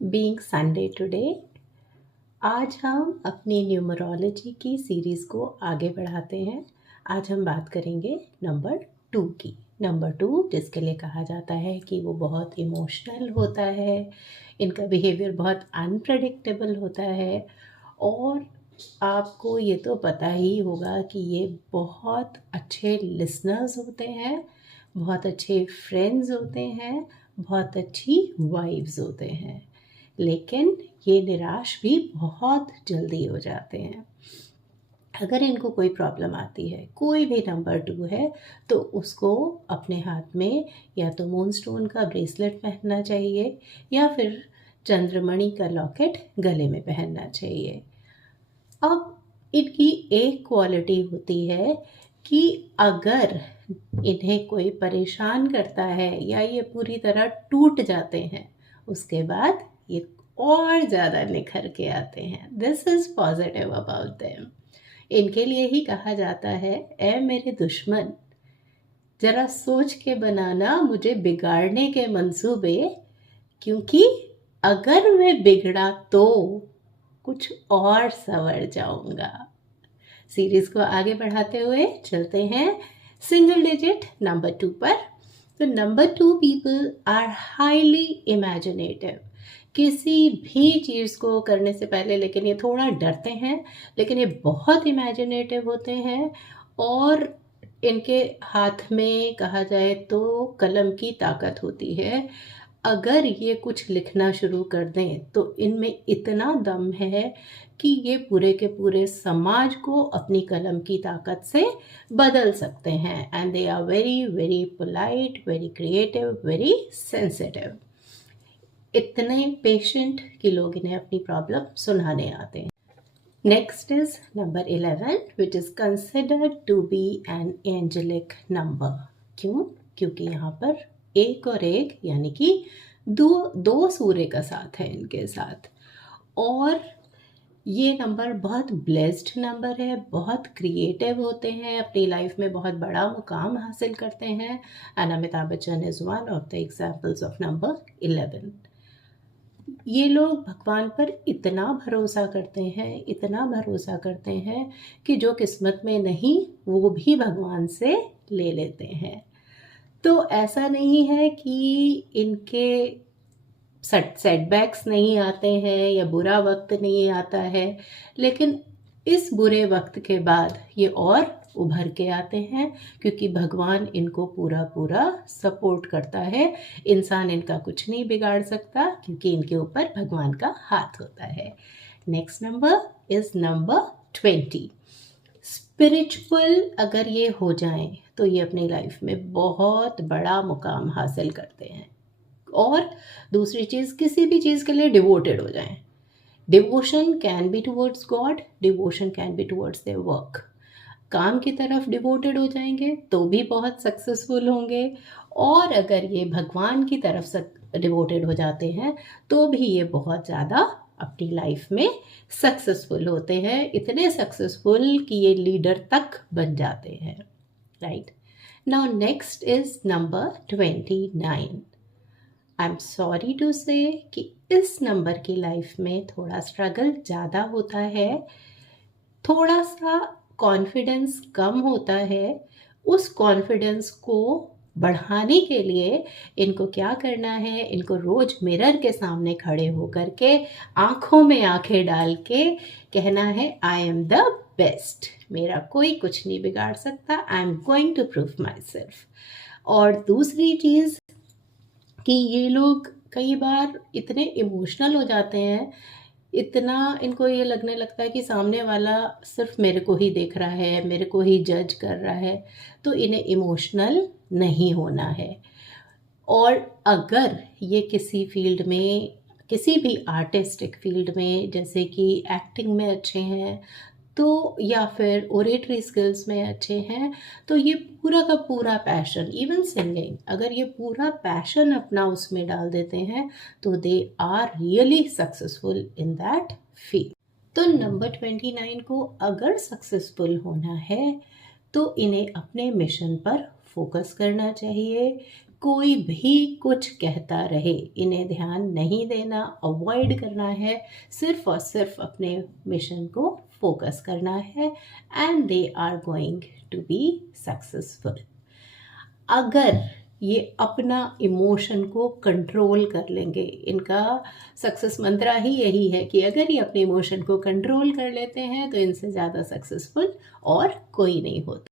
Being Sunday today, आज हम अपनी न्यूमरोलॉजी की सीरीज़ को आगे बढ़ाते हैं। आज हम बात करेंगे नंबर 2 की। नंबर 2 जिसके लिए कहा जाता है कि वो बहुत इमोशनल होता है, इनका बिहेवियर बहुत अनप्रेडिक्टेबल होता है और आपको ये तो पता ही होगा कि ये बहुत अच्छे लिसनर्स होते हैं, बहुत अच्छे फ्रेंड्स होते हैं, बहुत अच्छी वाइब्स होते हैं। लेकिन ये निराश भी बहुत जल्दी हो जाते हैं। अगर इनको कोई प्रॉब्लम आती है, कोई भी नंबर 2 है, तो उसको अपने हाथ में या तो मूनस्टोन का ब्रेसलेट पहनना चाहिए या फिर चंद्रमणि का लॉकेट गले में पहनना चाहिए। अब इनकी एक क्वालिटी होती है कि अगर इन्हें कोई परेशान करता है या ये पूरी तरह टूट जाते हैं, उसके बाद ये और ज़्यादा निखर के आते हैं। This is positive about them. इनके लिए ही कहा जाता है, ए मेरे दुश्मन, ज़रा सोच के बनाना मुझे बिगाड़ने के मंसूबे, क्योंकि अगर मैं बिगड़ा तो कुछ और संवर जाऊंगा। सीरीज़ को आगे बढ़ाते हुए चलते हैं सिंगल डिजिट नंबर 2 पर। तो number 2 people are highly imaginative. किसी भी चीज़ को करने से पहले लेकिन ये थोड़ा डरते हैं, लेकिन ये बहुत इमेजिनेटिव होते हैं और इनके हाथ में कहा जाए तो कलम की ताकत होती है। अगर ये कुछ लिखना शुरू कर दें तो इनमें इतना दम है कि ये पूरे के पूरे समाज को अपनी कलम की ताकत से बदल सकते हैं। And they are very very polite, very creative, very sensitive. इतने पेशेंट कि लोग इन्हें अपनी प्रॉब्लम सुनाने आते हैं। Next is number 11 which is considered to be an angelic number. क्यों? क्योंकि यहाँ पर एक और एक यानी कि दो सूर्य का साथ है इनके साथ। और ये नंबर बहुत ब्लेस्ड नंबर है, बहुत क्रिएटिव होते हैं, अपनी लाइफ में बहुत बड़ा मुकाम हासिल करते हैं। And Amitabh Bachchan is one of the examples of number 11। ये लोग भगवान पर इतना भरोसा करते हैं, इतना भरोसा करते हैं कि जो किस्मत में नहीं वो भी भगवान से ले लेते हैं। तो ऐसा नहीं है कि इनके सेटबैक्स नहीं आते हैं या बुरा वक्त नहीं आता है, लेकिन इस बुरे वक्त के बाद ये और उभर के आते हैं क्योंकि भगवान इनको पूरा पूरा सपोर्ट करता है। इंसान इनका कुछ नहीं बिगाड़ सकता क्योंकि इनके ऊपर भगवान का हाथ होता है। Next number is number 20। Spiritual अगर ये हो जाएं तो ये अपनी लाइफ में बहुत बड़ा मुकाम हासिल करते हैं। और दूसरी चीज़, किसी भी चीज़ के लिए डिवोटेड हो जाएं। Devotion can be towards God, devotion can be towards their work. काम की तरफ डिवोटेड हो जाएंगे तो भी बहुत सक्सेसफुल होंगे, और अगर ये भगवान की तरफ डिवोटेड हो जाते हैं तो भी ये बहुत ज़्यादा अपनी लाइफ में सक्सेसफुल होते हैं, इतने सक्सेसफुल कि ये लीडर तक बन जाते हैं। Right now next is number 29। I am sorry to say कि इस नंबर की लाइफ में थोड़ा स्ट्रगल ज़्यादा होता है, थोड़ा सा कॉन्फिडेंस कम होता है। उस कॉन्फिडेंस को बढ़ाने के लिए इनको क्या करना है, इनको रोज मिरर के सामने खड़े होकर के आंखों में आंखें डाल के कहना है, आई एम द बेस्ट, मेरा कोई कुछ नहीं बिगाड़ सकता, I am going to prove myself. और दूसरी चीज़ कि ये लोग कई बार इतने इमोशनल हो जाते हैं, इतना इनको ये लगने लगता है कि सामने वाला सिर्फ मेरे को ही देख रहा है, मेरे को ही जज कर रहा है, तो इन्हें इमोशनल नहीं होना है। और अगर ये किसी फील्ड में, किसी भी आर्टिस्टिक फील्ड में, जैसे कि एक्टिंग में अच्छे हैं तो, या फिर ओरेटरी स्किल्स में अच्छे हैं, तो ये पूरा का पूरा पैशन, इवन सिंगिंग, अगर ये पूरा पैशन अपना उसमें डाल देते हैं तो they are really successful in that field. तो नंबर 29 को अगर सक्सेसफुल होना है तो इन्हें अपने मिशन पर फोकस करना चाहिए, कोई भी कुछ कहता रहे, इन्हें ध्यान नहीं देना, अवॉइड करना है, सिर्फ और सिर्फ अपने मिशन को फोकस करना है, and they are going to be successful. अगर ये अपना इमोशन को कंट्रोल कर लेंगे, इनका सक्सेस मंत्रा ही यही है कि अगर ये अपने इमोशन को कंट्रोल कर लेते हैं तो इनसे ज़्यादा सक्सेसफुल और कोई नहीं होता।